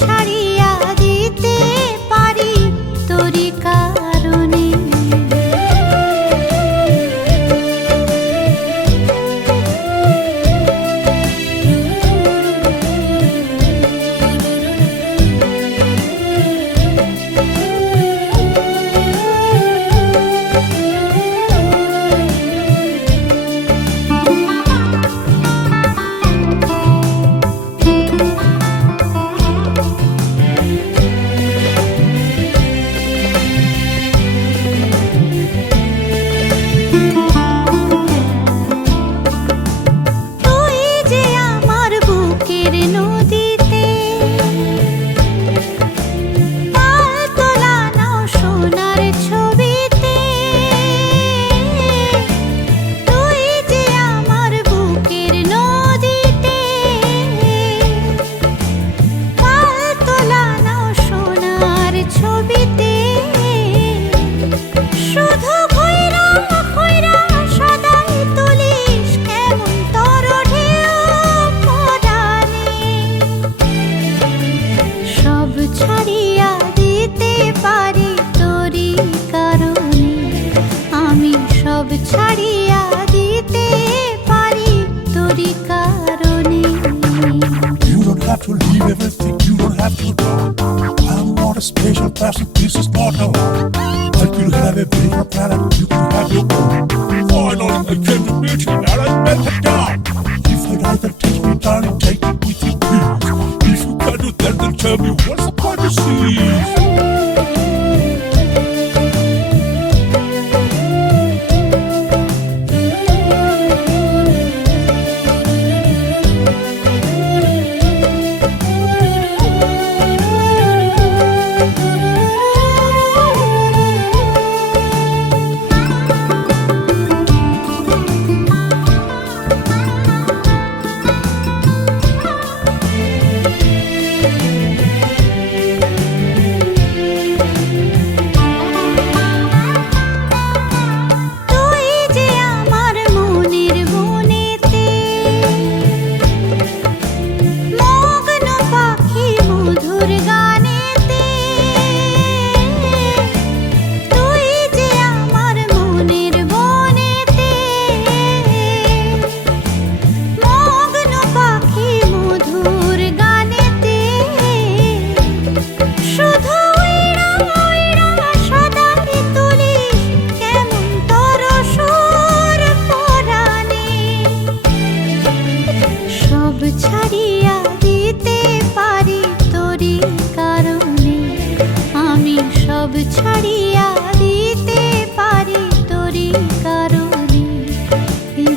ছাড়িয়া ছবিতে। শুধু তর সব ছাড়িয়া দিতে পারি তোরি কারণে। আমি সব ছাড়িয়া দিতে পারি তোরি কারণে। You don't have to leave everything, you don't have to go. A special person, this is not a But you have a bigger planet, you can have your own. Finally, I came to meet you, and I met the down. If die, then take me, darling, take me with you, please. If you can do that, then tell me what's the point of see?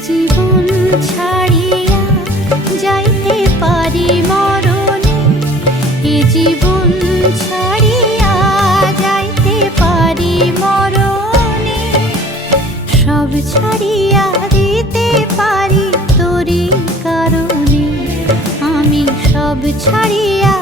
জীবন ছাড়িয়া যাইতে পারি জীবন ছাড়িয়া যাইতে পারি সব ছাড়িয়া দিতে পারি তোরি কারণে, আমি সব ছাড়িয়া